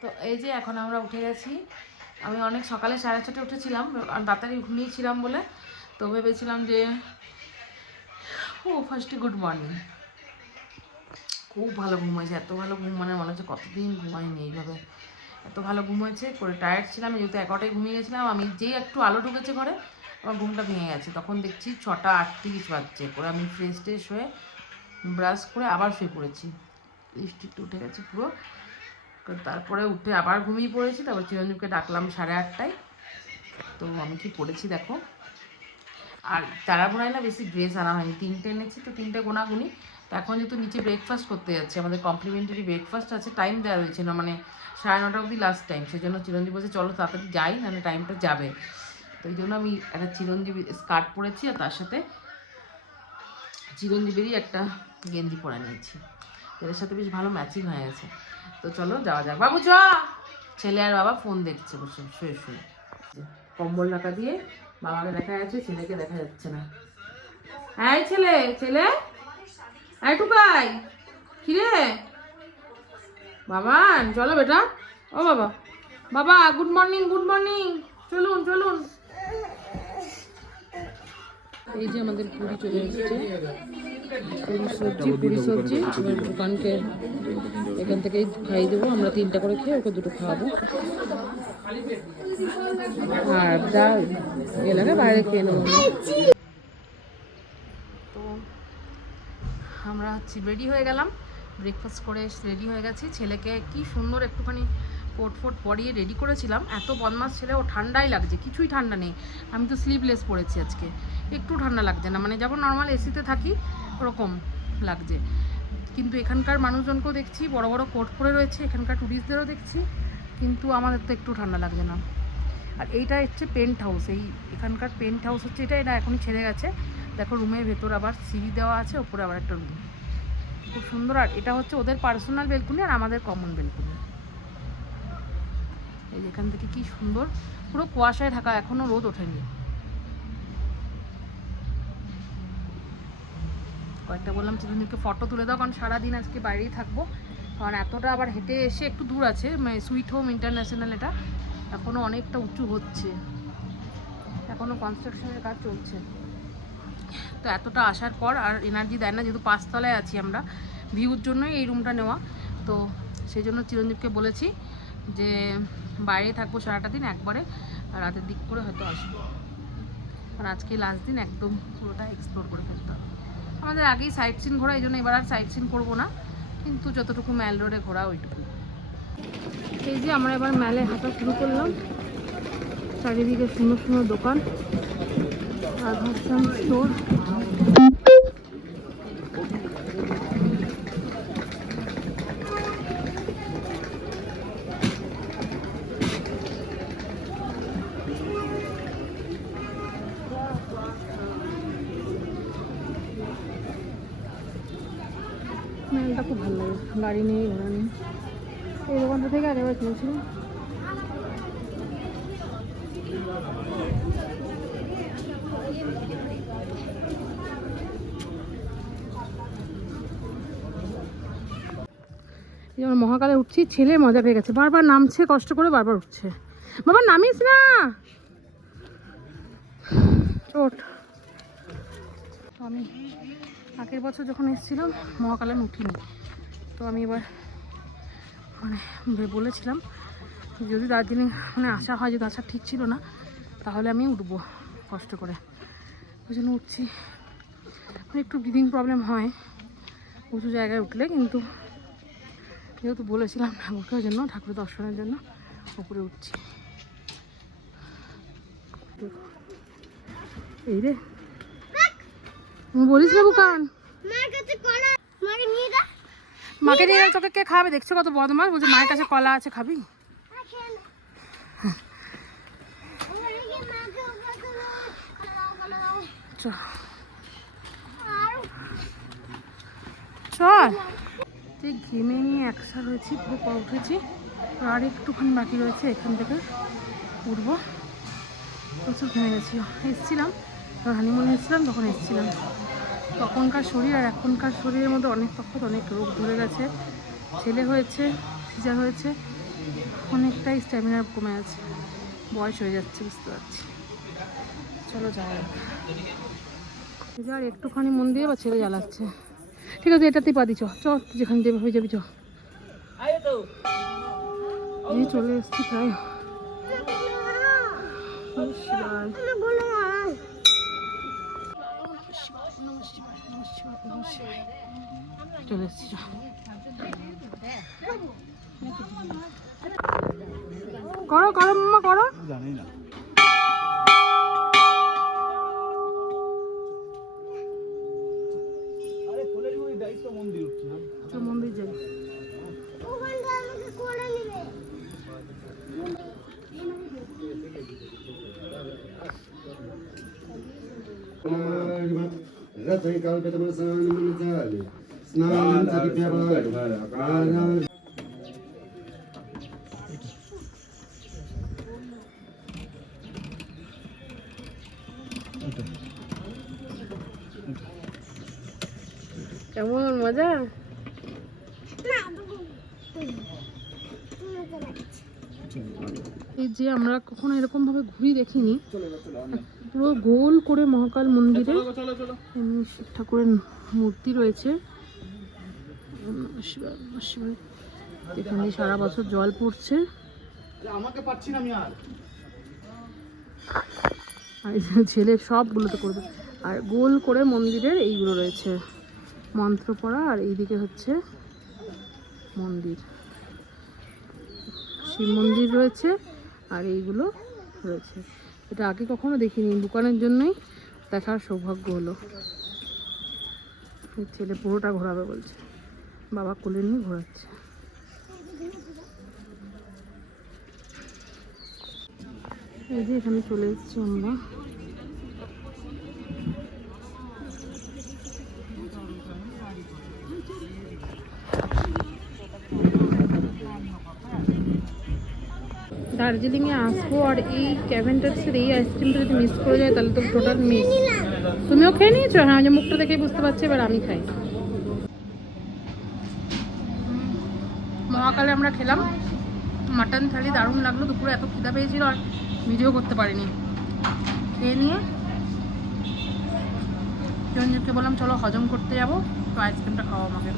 তো এই যে এখন আমরা উঠে গেছি। আমি অনেক সকালে 6:30 উঠেছিলাম, তাড়াতাড়ি ঘুমিয়েছিলাম বলে। তো ভেবেছিলাম যে ফার্স্টে গুড মর্নিং। খুব ভালো ঘুম হয়েছে, এত ভালো ঘুম মানে মনে হচ্ছে কতদিন ঘুমাইনি এইভাবে। এত ভালো ঘুম হয়েছে, করে টায়ার্ড ছিলাম, যেহেতু 11টায় ঘুমিয়ে গেছিলাম। আমি যেই একটু আলো ঢুকেছে ঘরে আমার ঘুমটা ভেঙে গেছে। তখন দেখছি 6:38 বাজছে। করে আমি ফ্রেশ ট্রেশ হয়ে ব্রাশ করে আবার শুয়ে পড়েছি। লিপস্টিকটা উঠে গেছে পুরো। তারপরে উঠে আবার ঘুমিয়ে পড়েছি। তারপর চিরঞ্জীবকে ডাকলাম 8:30টায়। তো আমি কি পড়েছি দেখো। আর তারাগোনায় না বেশি ড্রেস আনা হয়নি, 3টে এনেছি, তো 3টে গোনাগুনি। তো এখন যেহেতু নিচে ব্রেকফাস্ট করতে যাচ্ছে, আমাদের কমপ্লিমেন্টারি ব্রেকফাস্ট আছে, টাইম দেওয়া হয়েছে না, মানে 9:30 অবধি লাস্ট টাইম। সেই জন্য চিরঞ্জীব বলছে চলো তাড়াতাড়ি যাই, নাহলে টাইমটা যাবে। তো এই জন্য আমি একটা চিরঞ্জীবী স্কার্ট পরেছি, আর তার সাথে চিরঞ্জীবেরই একটা গেঞ্জি পরে নিয়েছি। এর সাথে বেশ ভালো ম্যাচিং হয়ে গেছে। তো চলো যাওয়া যাক। বাবু চ। ছেলে আর বাবা ফোন দেখছে বসে শুয়ে শুয়ে। কম্বল ঢাকা দিয়ে বাবাকে দেখা যাচ্ছে, ছেলেকে দেখা যাচ্ছে না। এই ছেলে, ছেলে এই টুকাই, কিরে বাবা, চলো বেটা। ও বাবা, বাবা গুড মর্নিং, গুড মর্নিং, চলুন চলুন। এই যে আমাদের পুরি চলে এসেছে, পুরি সবজি। এবার দোকানকে এখান থেকেই খাইয়ে দেবো। আমরা 3টা করে খেয়ে ওকে 2টো খাওয়াবো। আর ডাল এলাকায় বাইরে খেয়ে নেবো। তো আমরা রেডি হয়ে গেলাম, ব্রেকফাস্ট করে রেডি হয়ে গেছি। ছেলেকে কি সুন্দর একটুখানি কোট ফোট পরিয়ে রেডি করেছিলাম। এত বদমাস ছেলে, ও ঠান্ডাই লাগছে, কিছুই ঠান্ডা নেই। আমি তো স্লিভলেস পরেছি আজকে, একটু ঠান্ডা লাগছে না, মানে যেমন নর্মাল এসিতে থাকি ওরকম লাগছে। কিন্তু এখানকার মানুষজনকেও দেখছি বড় বড় কোট পরে রয়েছে, এখানকার টুরিস্টদেরও দেখছি, কিন্তু আমাদের তো একটু ঠান্ডা লাগছে না। আর এইটা হচ্ছে পেন্ট হাউস, এখানকার পেন্ট হাউস হচ্ছে এটা এখনই ছেড়ে গেছে। দেখো রুমের ভেতর আবার সিঁড়ি দেওয়া আছে, ওপরে আবার একটা রুম, খুব সুন্দর। আর এটা হচ্ছে ওদের পার্সোনাল বেলকুনি আর আমাদের কমন বেলকুনি। এই এখান থেকে কি সুন্দর, পুরো কুয়াশায় ঢাকা, এখনো রোদ ওঠেনি। কয়েকটা বললাম চিরঞ্জীবকে ফটো তুলে দাও, কারণ সারাদিন আজকে বাইরেই থাকবো। কারণ এতটা আবার হেঁটে এসে একটু দূর আছে, মানে সুইট হোম ইন্টারন্যাশনাল, এটা এখনও অনেকটা উঁচু হচ্ছে, এখনও কনস্ট্রাকশনের কাজ চলছে। তো এতটা আসার পর আর এনার্জি দেয় না, যেহেতু 5তলায় আছি আমরা, ভিউর জন্যই এই রুমটা নেওয়া। তো সেই জন্য চিরঞ্জীবকে বলেছি যে বাইরে থাকবো সারাটা দিন, একবারে রাতের দিক করে হয়তো আসবো। কারণ আজকে লাস্ট দিন, একদম পুরোটা এক্সপ্লোর করে ফেলতে হবে। আমাদের আগেই সাইট সিন ঘোরা, এই জন্য এবার আর সাইট সিন করবো না, কিন্তু যতটুকু ম্যাল রোডে ঘোরা ওইটুকু। এই যে আমরা এবার ম্যালে হাঁটা শুরু করলাম, চারিদিকে সুন্দর সুন্দর দোকান, আধারসাম স্টোর। মেলটা খুব ভালো লাগে, গাড়ি নেই ঘোড়া নেই। এই দোকানটা থেকে আগেবার কিনেছিলাম। যেমন মহাকালে উঠছি, ছেলে মজা পেয়ে গেছে, বারবার নামছে কষ্ট করে, বারবার উঠছে। বাবা নামিস না, চোট। আমি আগের বছর যখন এসেছিলাম মহাকালে উঠিনি, তো আমি এবার মানে বলেছিলাম যদি দার্জিলিং মানে আসা হয়, যদি আসা ঠিক ছিল না তাহলে আমি উঠবো কষ্ট করে, ওই জন্য উঠছি। মানে একটু ব্রিদিং প্রবলেম হয় উঁচু জায়গায় উঠলে, কিন্তু যেহেতু বলেছিলাম ঠাকুরের জন্য, ঠাকুর দর্শনের জন্য উপরে উঠছি। এই রে বলিস না বুকান, মাকে নিয়ে গেলে তোকে কে খাবে? দেখছো কত বদমাস, বলছে মায়ের কাছে কলা আছে, খাবি? চল, ঘেমে নিয়ে একসা রয়েছি, পুরো পা উঠেছি, আর একটুখানি বাকি রয়েছে, এখান থেকে উঠবো। প্রচুর ঘেমে গেছি, এসেছিলাম হানিমুনে এসেছিলাম তখন এসেছিলাম, তখনকার শরীর আর এখনকার শরীরের মধ্যে অনেক তফাৎ, অনেক রোগ ধরে গেছে। ছেলে হয়েছে, সিজার হয়েছে, অনেকটাই স্ট্যামিনা কমে আছে, বয়স হয়ে যাচ্ছে বুঝতে পারছি। চলো যাওয়া আর একটুখানি মন দিয়ে বা ছেলে জ্বালাচ্ছে। ঠিক আছে এটাতেই পা দিছ, চ যেখানে যাবে হয়ে যাবি, চ এই চলে এসছি প্রায়। চলে এসছি, করো করো মাম্মা করো। জানি না মন্দির যাই। কেমন মজা? এই যে আমরা কখনো এরকম ভাবে ঘুরি দেখিনি, পুরো গোল করে মহাকাল মন্দিরে শিব ঠাকুরের মূর্তি রয়েছে। এখানে সারা বছর জল পড়ছে। আর ছেলে সবগুলোতে করবে। আর গোল করে মন্দিরের এইগুলো রয়েছে মন্ত্র পড়া, আর এইদিকে হচ্ছে মন্দির, শিব মন্দির রয়েছে আর এইগুলো রয়েছে। এটা আগে কখনো দেখিনি, দোকানের জন্যই দেখার সৌভাগ্য হলো। ছেলে পুরোটা ঘোরাবে বলছে, বাবা কোলে নিয়ে ঘোরাচ্ছে। এই যে এখানে চলে এসেছি আমরা। দার্জিলিংয়ে আসবো আর এই ক্যাভেন্টাসের এই আইসক্রিমটা যদি মিস করে যায় তাহলে তো টোটাল মিস। তুমিও খেয়ে নিয়েছো? হ্যাঁ, যে মুখটা দেখেই বুঝতে পারছি, এবার আমি খাই। মহাকালে আমরা খেলাম মাটন থালি, দারুণ লাগলো। দুপুরে এত খিদা পেয়েছিল আর ভিডিও করতে পারিনি। খেয়ে নিয়ে চিরঞ্জীবকে বললাম চলো হজম করতে যাবো, তো আইসক্রিমটা খাওয়া আমাকে।